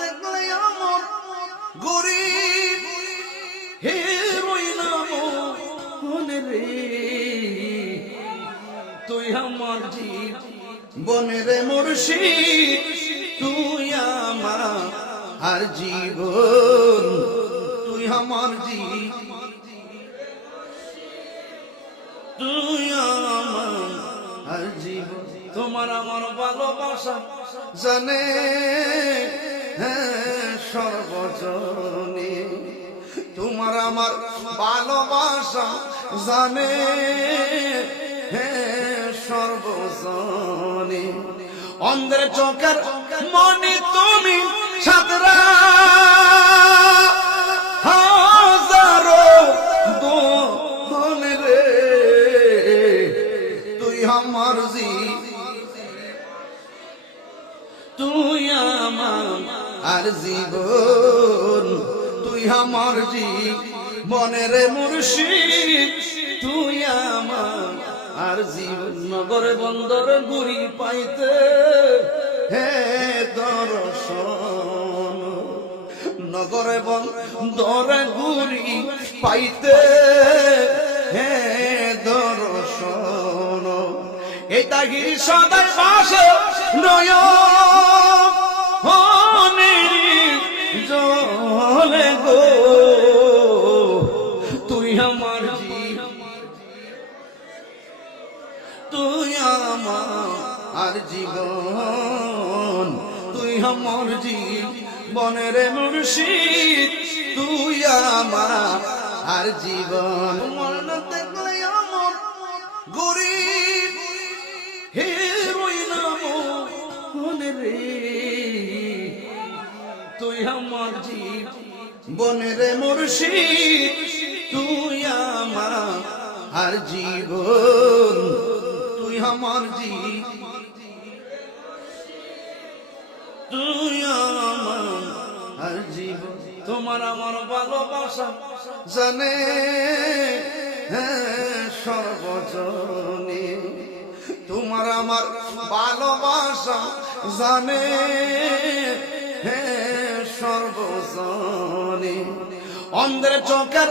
দেখলে আমার গরিব হেরোই নাম মনে রে তুই আমার জীবনের মুর্শিদ তুই আমার আর জীবন তুই আমার তুই আমার আর জীবন তোমার আমার ভালোবাসা জানে সর্বজনে তোমার আমার ভালোবাসা জানে সর্বজনে অন্ধের চোখের মনে তুমি সাতরা হাজারো দোহন রে তুই আমার তুই আমার আর জীবন তুই আমার জীবনের মুর্শিদ তুই আমার আর জীবন নগরে বন্দর গুড়ি পাইতে হে দর্শন নগরে বন্দর গুড়ি পাইতে হে দর্শন এই তাগির সদাই পাশে নয় জলে গো তুই আমার তুই আমার আর জীবন তুই আমার জীবনের মুর্শিদ তুই আমার আর জীবন মরণ দেখলে আমার গরিব হেরোই নাম মনে রে তুই আমার জীবনের মুর্শিদ তুই আমার আর জীবন তুই আমার তুই আমার আর জীবন তোমার আমার ভালোবাসা জানে সর্বজনে তোমার আমার ভালোবাসা জানে সর্বজনে অন্ধের চোখের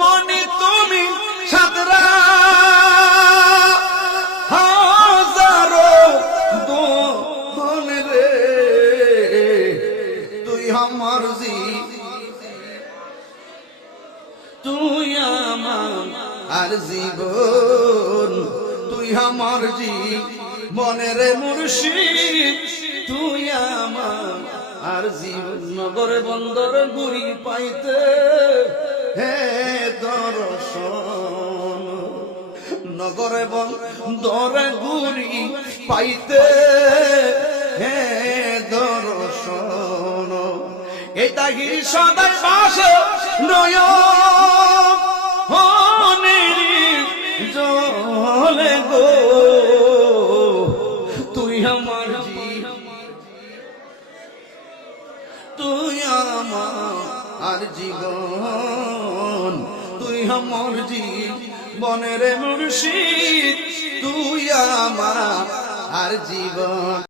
মনে তুমি সাতরা হাজারো দোহন রে তুই আমার তুই আমার আর জীবন তুই আমার জীবনের মুর্শিদ তুই আমার আর জীবন নগরে বন্দর গুড়ি পাইতে হে দর্শন নগরে বন্দর গুড়ি পাইতে হে দর্শন এই তাগির সদাই পাশে নয় জলে গো তুই আমার তুই আমার আর জীবন তুই আমার জীবনের মুর্শিদ তুই আমার আর জীবন।